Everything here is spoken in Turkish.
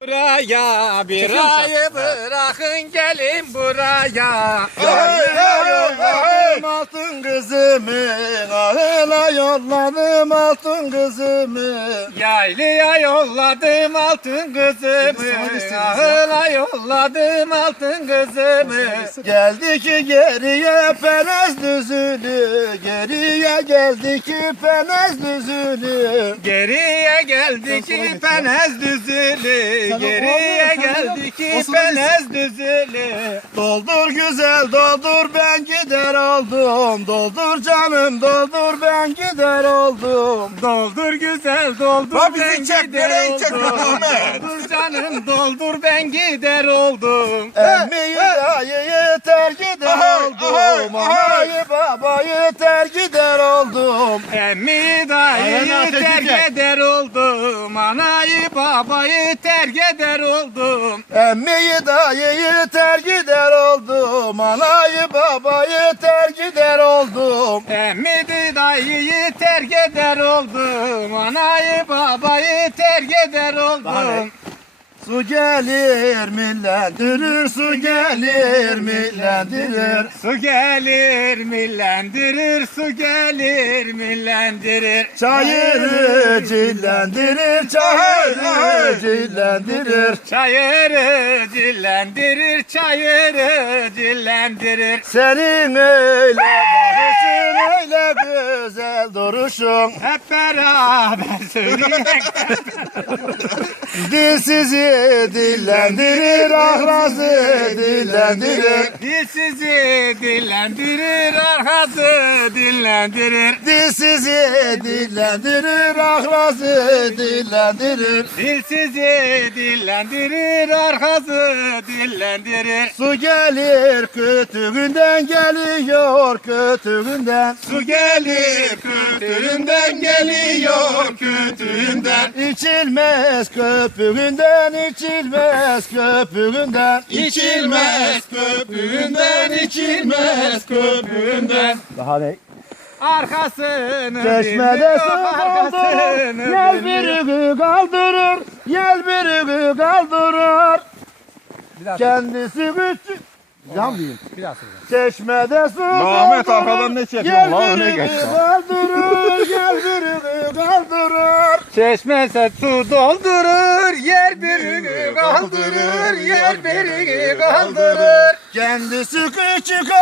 Buraya bir ayı bırakın gelin buraya. Yolladım altın kızımı Ahına yolladım altın kızımı Yaylaya yolladım altın kızımı. Ahıla yolladım altın kızımı. Geldi ki geriye penez düzünü Geriye geldi ki penez düzünü Geriye geldi ki penez düzülü. Geriye geldi ki penez düzülü. Doldur güzel doldur ben gider oldum Doldur canım doldur ben gider oldum Doldur güzel doldur Bak ben çek, gider çek oldum. Ahmet? Doldur canım doldur ben gider oldum. Emmiyi dayıyı ter gider Ahay, oldum ahay, babayı ter gider oldum Emmi dayıyı terk eder oldum. Anayı babayı terk eder oldum. Emmiyi dayıyı ter gider oldum Anayı babayı ter gider oldum Emmi dayıyı terk eder oldum. Anayı babayı terk eder oldum. Su gelir millendirir su gelir millendirir Su gelir millendirir, su gelir millendirir. Çayırı cillendirir çayırı cillendirir Çayırı dillendirir, çayırı dillendirir. Senin öyle bakışın öyle güzel duruşun Hep beraber söyleyek. Dilsizi dillendirir ahrazı dillendirir Dilsizi dillendirir, arkası dillendirir. Dilsizi dillendirir ahrazı dillendirir Dilsizi dillendirir, arkası dillendirir. Su gelir kötüğünden geliyor kötüğünden Su gelir kötüğünden geliyor kötüğünden. İçilmez köpüğünden içilmez köpüğünden İçilmez köpüğünden, içilmez köpüğünden. Daha ne? Arkasını Çeşmede arkasını yel bürüğü kaldırır, yel bürüğü kaldırır. Kendisi küçük. Can diyeyim. Çeşmede su Ahmet, arkadan ne çekiyorsun lan? Öne geç kaldırır, bürüğü kaldırır. Çeşmese su doldurur, yer bürüğü kaldırır, yer bürüğü kaldırır. Kendisi küçük